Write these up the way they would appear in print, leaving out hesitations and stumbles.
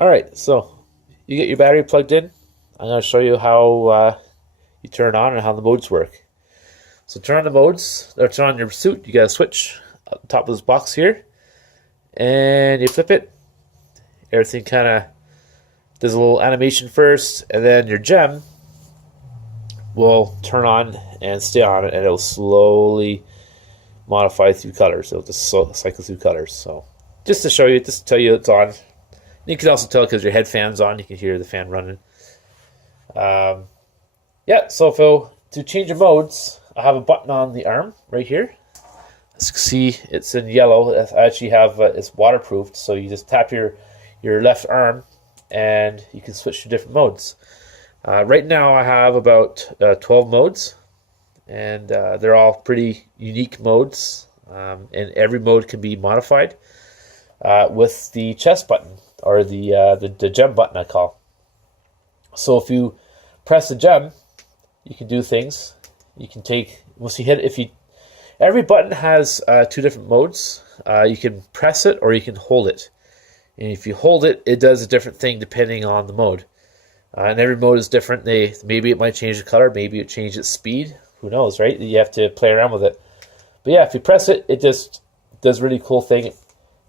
Alright, so you get your battery plugged in. I'm going to show you how you turn it on and how the modes work. So turn on the modes, or turn on your suit. You got a switch up top of this box here, and you flip it. Everything kind of does a little animation first, and then your gem will turn on and stay on, and it'll slowly modify through colors. It'll just cycle through colors. So just to show you, just to tell you it's on. You can also tell because your head fan's on. You can hear the fan running. Yeah, so to change your modes, I have a button on the arm right here. As you can see, it's in yellow. I actually have it's waterproofed, so you just tap your left arm, and you can switch to different modes. Right now, I have about 12 modes, and they're all pretty unique modes, and every mode can be modified with the chest button, or the gem button I call. So if you press the gem, you can do things. You can take, once you hit it, every button has two different modes. You can press it or you can hold it. And if you hold it, it does a different thing depending on the mode. And every mode is different. Maybe it might change the color, maybe it changes its speed. Who knows, right? You have to play around with it. But yeah, if you press it, it just does a really cool thing. It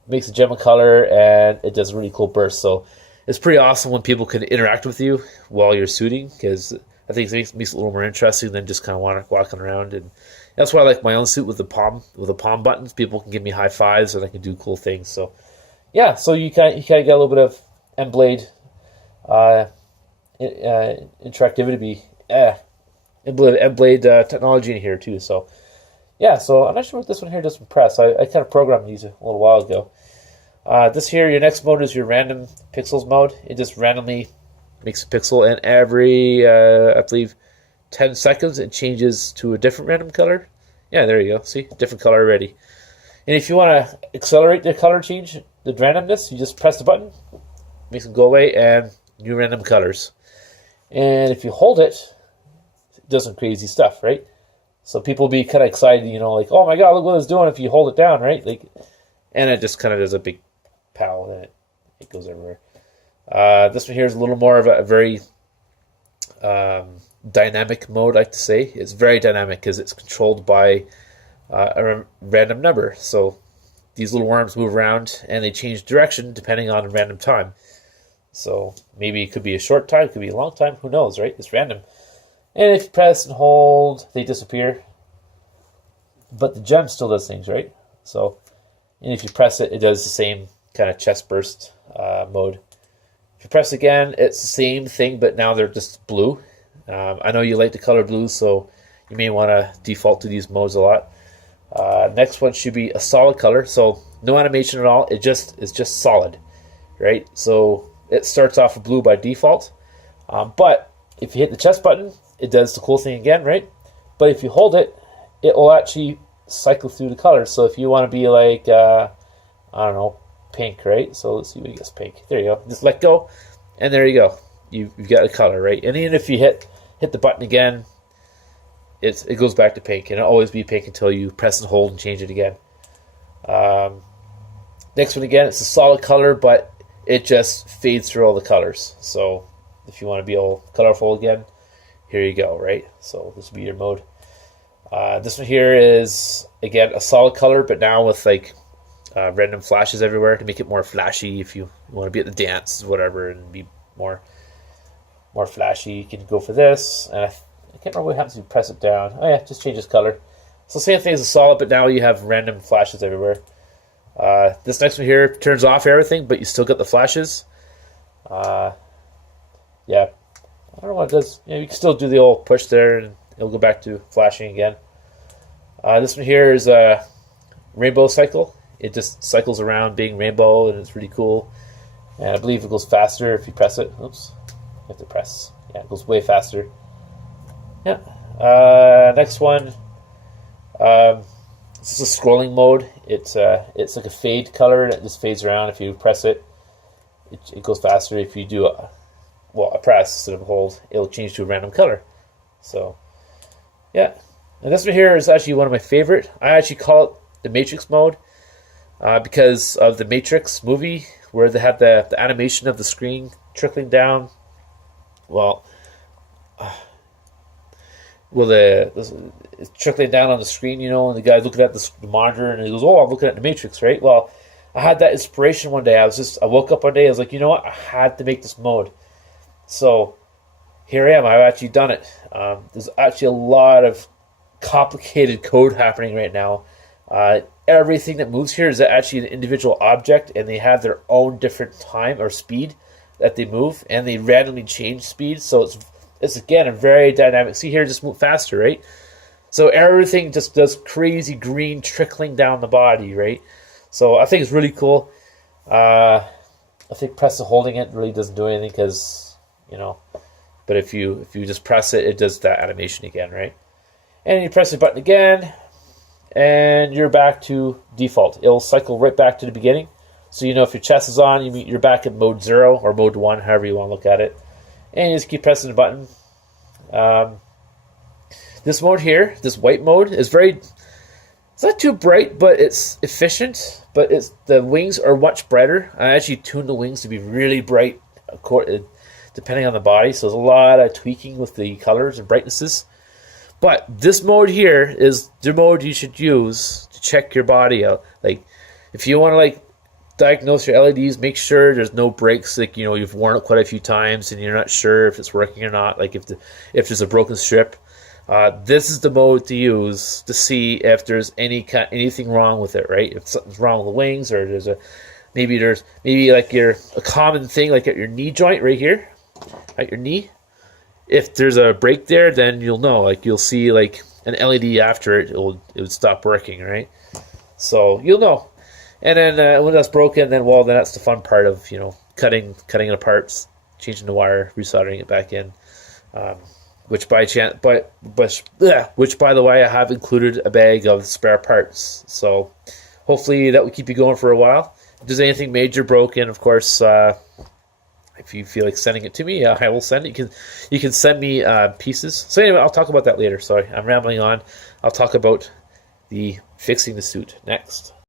makes a gem of color, and it does a really cool burst. So it's pretty awesome when people can interact with you while you're suiting, because I think it makes it a little more interesting than just kind of walking around. And that's why I like my own suit with the palm buttons. People can give me high fives, and I can do cool things. So yeah, so you kind of get a little bit of M-Blade interactivity, M-Blade technology in here too. So yeah, so I'm not sure what this one here does from press. I kind of programmed these a little while ago. This here, your next mode is your random pixels mode. It just randomly makes a pixel, and every, I believe, 10 seconds it changes to a different random color. Yeah, there you go. See, different color already. And if you want to accelerate the color change, the randomness, you just press the button, makes it go away, and new random colors. And if you hold it, it does some crazy stuff, right? So people be kind of excited, like, oh my god, look what it's doing if you hold it down, right? Like, and it just kind of does a big pow, and it goes everywhere. This one here is a little more of a very dynamic mode, I like to say. It's very dynamic because it's controlled by a random number. So these little worms move around, and they change direction depending on a random time. So maybe it could be a short time, it could be a long time, who knows, right? It's random. And if you press and hold, they disappear. But the gem still does things, right? So, and if you press it, it does the same kind of chest burst mode. If you press again, it's the same thing, but now they're just blue. I know you like the color blue, so you may want to default to these modes a lot. Next one should be a solid color, so no animation at all. It's just solid, right? So it starts off with blue by default, but if you hit the chest button, it does the cool thing again, right? But if you hold it, it will actually cycle through the colors. So if you want to be like, I don't know, pink, right? So let's see what you guess pink. There you go. Just let go, and there you go. You've got a color, right? And even if you hit the button again, it goes back to pink, and it'll always be pink until you press and hold and change it again. Next one again, it's a solid color, but it just fades through all the colors. So if you want to be all colorful again, here you go, right? So this will be your mode. This one here is, again, a solid color, but now with like random flashes everywhere to make it more flashy. If you want to be at the dance, whatever, and be more flashy, you can go for this. And I can't remember what happens if you press it down. Oh yeah, just changes color. So same thing as a solid, but now you have random flashes everywhere. This next one here turns off everything, but you still got the flashes. Yeah, I don't know what it does. You can still do the old push there, and it'll go back to flashing again. This one here is a rainbow cycle. It just cycles around being rainbow, and it's really cool. And I believe it goes faster if you press it. Oops, you have to press. Yeah, it goes way faster. Yeah. Next one. This is a scrolling mode. It's like a fade color, and it just fades around. If you press it, it goes faster. If you do a press instead of a hold, it'll change to a random color. So, yeah. And this one here is actually one of my favorite. I actually call it the Matrix mode because of the Matrix movie where they had the animation of the screen trickling down. Well, it's trickling down on the screen, and the guy's looking at the monitor, and he goes, "Oh, I'm looking at the Matrix, right?" Well, I had that inspiration one day. I woke up one day, I was like, you know what? I had to make this mode. So here I am. I've actually done it. There's actually a lot of complicated code happening right now. Everything that moves here is actually an individual object, and they have their own different time or speed that they move, and they randomly change speed. So it's again a very dynamic. See here, just move faster, right? So everything just does crazy green trickling down the body, right? So I think it's really cool. I think press and holding it really doesn't do anything because, but if you just press it, it does that animation again, right? And you press the button again, and you're back to default. It'll cycle right back to the beginning. So if your chest is on, you're back at mode 0 or mode 1, however you want to look at it. And you just keep pressing the button. This mode here, this white mode, is it's not too bright, but it's efficient. But the wings are much brighter. I actually tuned the wings to be really bright, depending on the body. So there's a lot of tweaking with the colors and brightnesses. But this mode here is the mode you should use to check your body out. Like, if you want to diagnose your LEDs, make sure there's no breaks. You've worn it quite a few times and you're not sure if it's working or not. Like if there's a broken strip, this is the mode to use to see if there's anything wrong with it. Right? If something's wrong with the wings, or maybe a common thing like at your knee joint right here, at your knee. If there's a break there, then you'll know. You'll see an LED after it would stop working, right? So you'll know. And then when that's broken, then that's the fun part of cutting it apart, changing the wire, resoldering it back in. Which by the way, I have included a bag of spare parts. So hopefully that will keep you going for a while. If there's anything major broken, of course. If you feel like sending it to me, I will send it. You can send me pieces. So anyway, I'll talk about that later. Sorry, I'm rambling on. I'll talk about fixing the suit next.